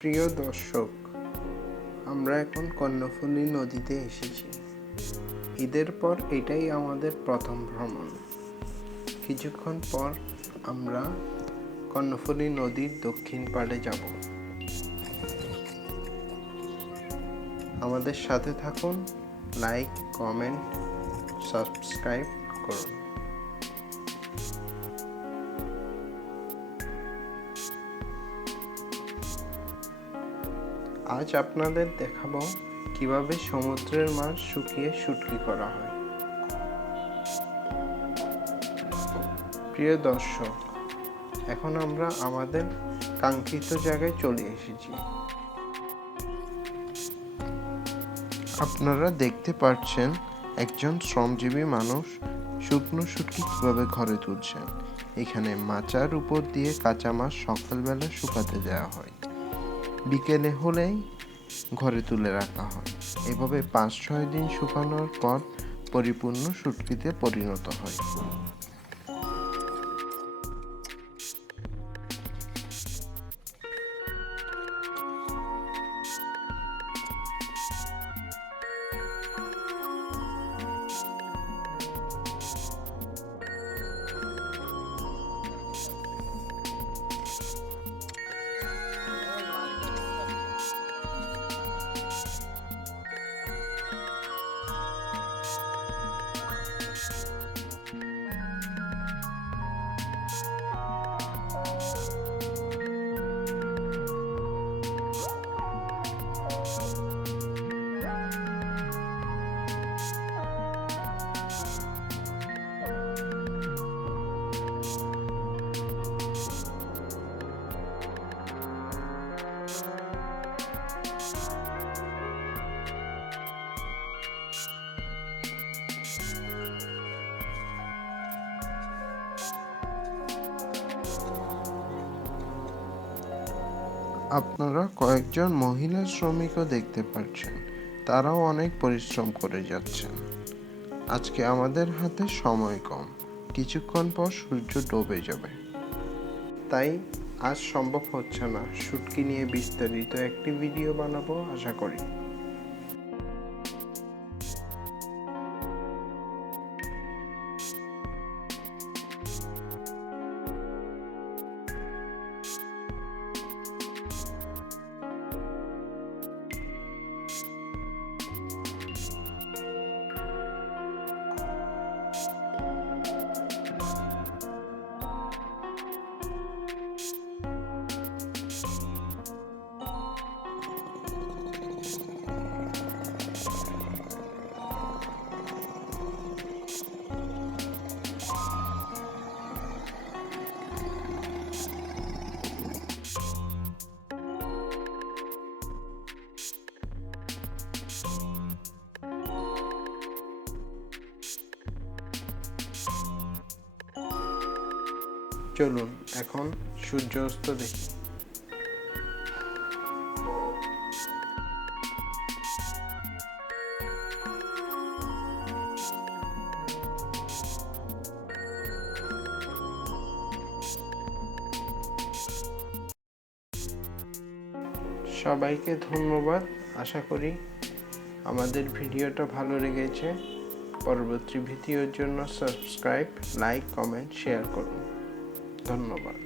প্রিয় দর্শক, আমরা এখন কর্ণফুলী নদীতে এসেছি। ঈদের পর এটাই আমাদের প্রথম ভ্রমণ। কিছুক্ষণ পর আমরা কর্ণফুলী নদীর দক্ষিণ পাড়ে যাব। আমাদের সাথে থাকুন, লাইক, কমেন্ট, সাবস্ক্রাইব করুন। আজ আপনাদের দেখাবো কিভাবে সমুদ্রের মাছ শুকিয়ে শুটকি করা হয়। প্রিয় দর্শক, এখন আমরা আমাদের কাঙ্ক্ষিত জায়গায় চলে এসেছি। আপনারা দেখতে পাচ্ছেন একজন শ্রমজীবী মানুষ শুকনো শুটকি কিভাবে ঘরে তুলছেন। এখানে মাচার উপর দিয়ে কাঁচা মাছ সকালবেলা শুকাতে দেওয়া হয়, বিকেলে হলেই ঘরে তুলে রাখা হয়। এভাবে 5-6 দিন শুকানোর পর পরিপূর্ণ শুটকিতে পরিণত হয়। আপনারা কয়েকজন মহিলা শ্রমিকও দেখতে পাচ্ছেন, তারাও অনেক পরিশ্রম করে যাচ্ছেন। আজকে আমাদের হাতে সময় কম, কিছুক্ষণ পর সূর্য ডুবে যাবে, তাই আজ সম্ভব হচ্ছে না শুটকি নিয়ে বিস্তারিত একটি ভিডিও বানাবো আশা করি। চলুন এখন সূর্যাস্ত দেখি। সবাইকে ধন্যবাদ। আশা করি আমাদের ভিডিওটা ভালো লেগেছে। পরবর্তী ভিডিওর জন্য সাবস্ক্রাইব, লাইক, কমেন্ট, শেয়ার করুন। ধন্যবাদ।